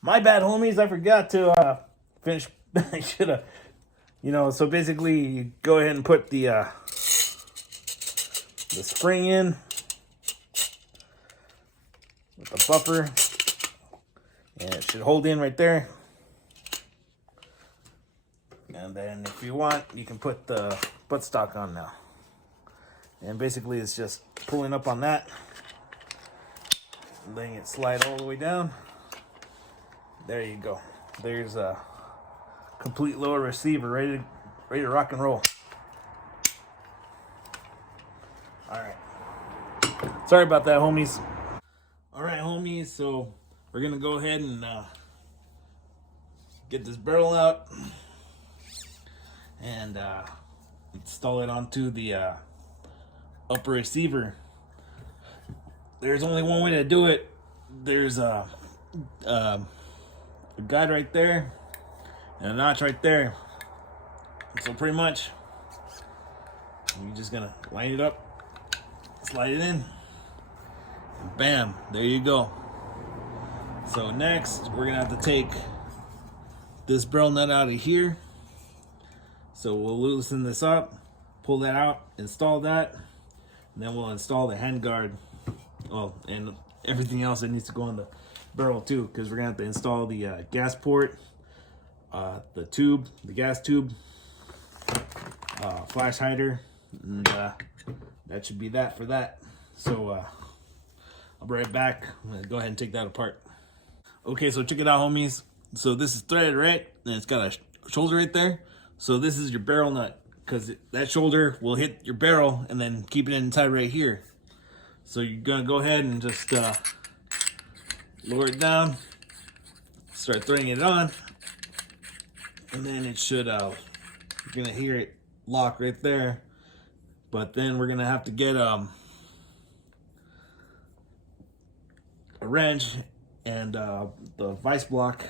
My bad, homies. I forgot to finish. I should have, So basically, you go ahead and put the spring in with the buffer, and it should hold in right there. And then, if you want, you can put the buttstock on now. And basically, it's just pulling up on that, letting it slide all the way down. There you go. There's a complete lower receiver ready to rock and roll. All right. Sorry about that, homies. All right, homies. So we're gonna go ahead and get this barrel out and install it onto the upper receiver. There's only one way to do it. There's a guide right there and a notch right there. So pretty much, you're just gonna line it up, slide it in, and bam, there you go. So next, we're gonna have to take this barrel nut out of here. So we'll loosen this up, pull that out, install that, and then we'll install the handguard. Oh, and everything else that needs to go on the barrel too, because we're gonna have to install the gas port, the tube, the gas tube, flash hider, and that should be that for that. So I'll be right back. I'm gonna go ahead and take that apart. Okay, so check it out, homies. So this is threaded, right? And it's got a shoulder right there. So this is your barrel nut, because that shoulder will hit your barrel and then keep it inside right here. So you're gonna go ahead and just lower it down, start throwing it on, and then it should, you're gonna hear it lock right there. But then we're gonna have to get a wrench and the vice block,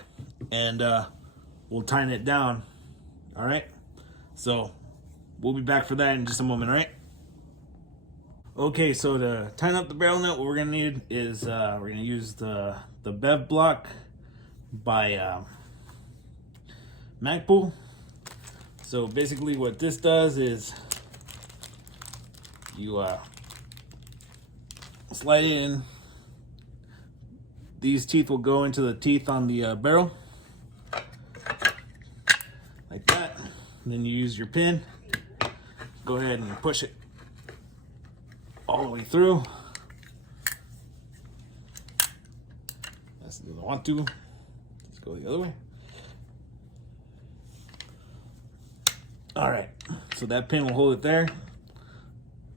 and we'll tighten it down. All right, so we'll be back for that in just a moment. All right. Okay, so to tighten up the barrel nut, what we're gonna need is we're gonna use the bev block by Magpul. So basically, what this does is you slide it in. These teeth will go into the teeth on the barrel, like that. And then you use your pin. Go ahead and push it all the way through. That's what I want to. Let's go the other way. All right, so that pin will hold it there.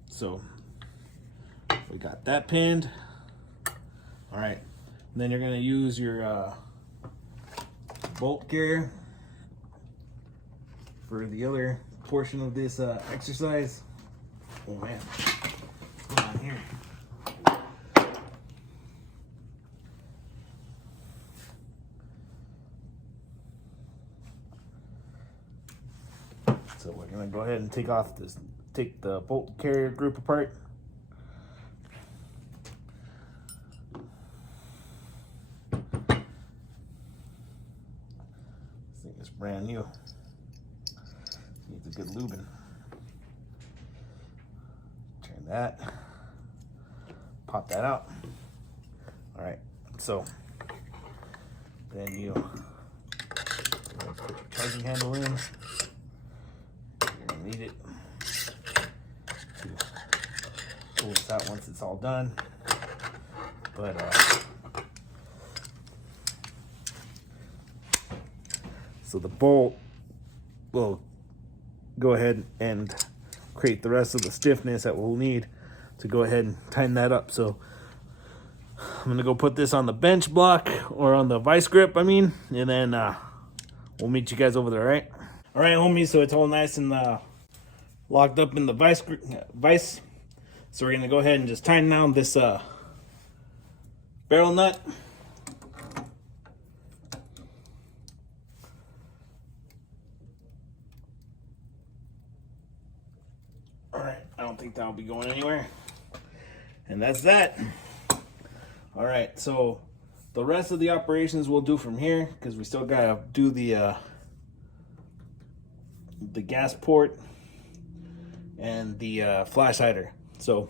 So we got that pinned. All right, and then you're gonna use your bolt carrier for the other portion of this exercise. Oh man, what's going on here? So we're gonna go ahead and take the bolt carrier group apart. This thing is brand new. Needs a good lubing. Turn that. Pop that out. All right. So then you put your charging handle in. You're gonna need it to pull this out once it's all done. But so the bolt will go ahead and create the rest of the stiffness that we'll need to go ahead and tighten that up. So I'm gonna go put this on the bench block, or on the vice grip, I mean, and then we'll meet you guys over there, all right? All right, homies, so it's all nice and locked up in the vice. So we're gonna go ahead and just tighten down this barrel nut. All right, I don't think that'll be going anywhere. And that's that. All right, so The rest of the operations we'll do from here, because we still gotta do the gas port and the flash hider. So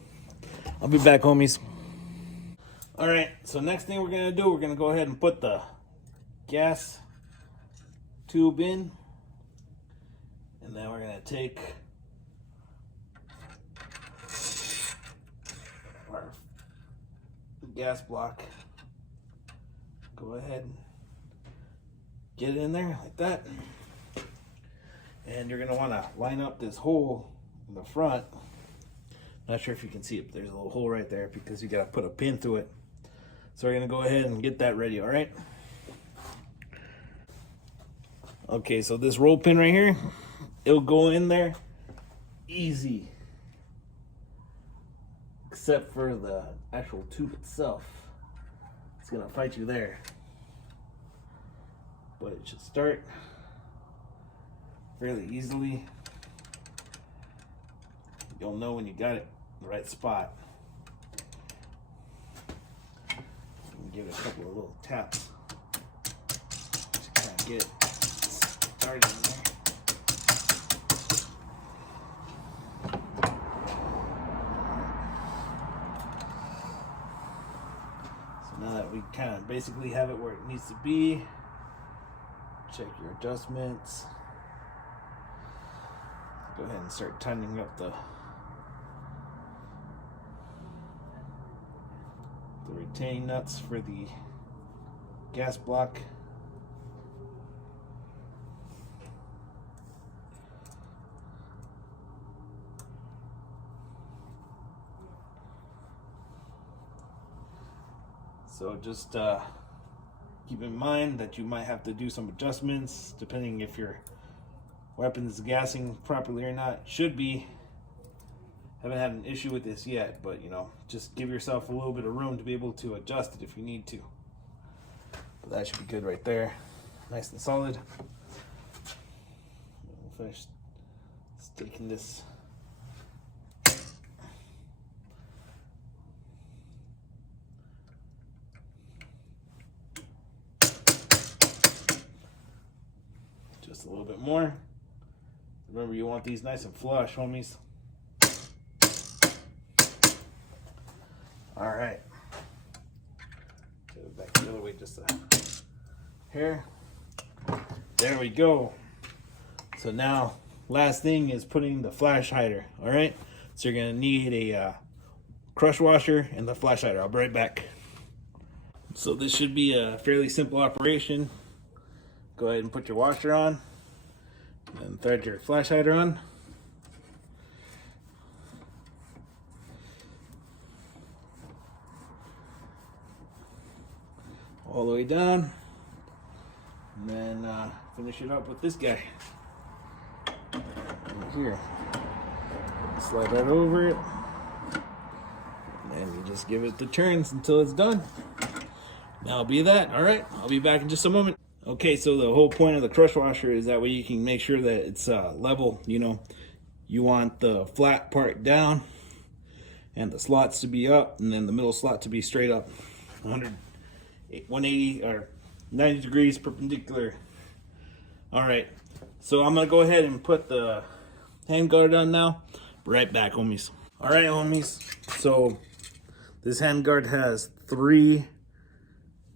I'll be back, homies. All right, so next thing we're gonna do, we're gonna go ahead and put the gas tube in, and then we're gonna take our gas block, go ahead and get it in there like that, and you're gonna want to line up this hole in the front. Not sure if you can see it, but there's a little hole right there because you gotta put a pin through it. So we're gonna go ahead and get that ready. All right. Okay, so this roll pin right here, it'll go in there easy, except for the actual tube itself. It's gonna fight you there, but it should start fairly easily. You'll know when you got it in the right spot. Give it a couple of little taps to kind of get it started in there. So now that we kind of basically have it where it needs to be, check your adjustments. Go ahead and start tightening up the retaining nuts for the gas block. So just keep in mind that you might have to do some adjustments depending if your weapon is gassing properly or not. Should be. Haven't had an issue with this yet, but you know, just give yourself a little bit of room to be able to adjust it if you need to. But that should be good right there, nice and solid. We'll finish staking this. Just a little bit more. Remember, you want these nice and flush, homies. All right, get it back the other way just a hair. There we go. So now, last thing is putting the flash hider. All right, so you're gonna need a crush washer and the flash hider. I'll be right back. So this should be a fairly simple operation. Go ahead and put your washer on, and thread your flash hider on. All the way down, and then finish it up with this guy right here. Slide that over it, and then you just give it the turns until it's done. That'll be that. All right, I'll be back in just a moment. Okay, so the whole point of the crush washer is that way you can make sure that it's level. You know, you want the flat part down and the slots to be up, and then the middle slot to be straight up 180 or 90 degrees perpendicular. All right, so I'm gonna go ahead and put the hand guard on now. Right back, homies. All right, homies, so this hand guard has 3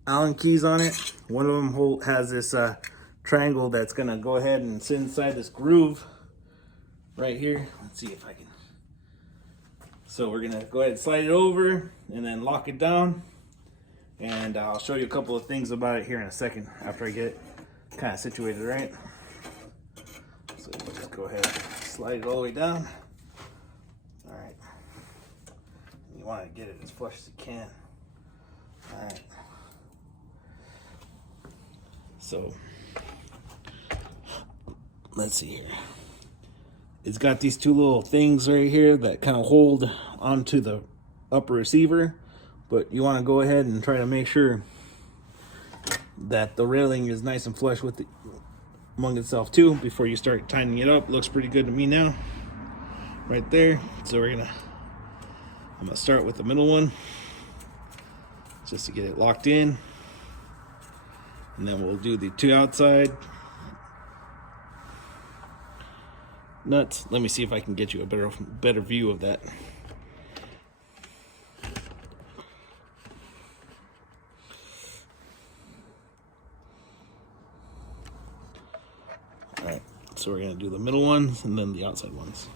Allen keys on it. One of them has this triangle that's gonna go ahead and sit inside this groove right here. Let's see if I can. So we're gonna go ahead and slide it over and then lock it down. And I'll show you a couple of things about it here in a second after I get it kind of situated, right? So just go ahead and slide it all the way down. All right. You want to get it as flush as you can. All right. So let's see here. It's got these 2 little things right here that kind of hold onto the upper receiver. But you want to go ahead and try to make sure that the railing is nice and flush with among itself too before you start tightening it up. Looks pretty good to me now, right there. So I'm gonna start with the middle one just to get it locked in. And then we'll do the 2 outside nuts. Let me see if I can get you a better view of that. All right, so we're gonna do the middle ones and then the outside ones.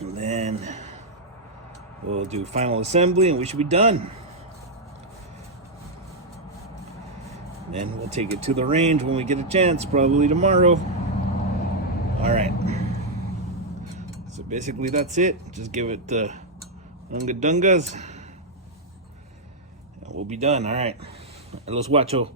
And then we'll do final assembly and we should be done. And then we'll take it to the range when we get a chance, probably tomorrow. All right. So basically that's it. Just give it the unga dungas and we'll be done. All right. Los guacho.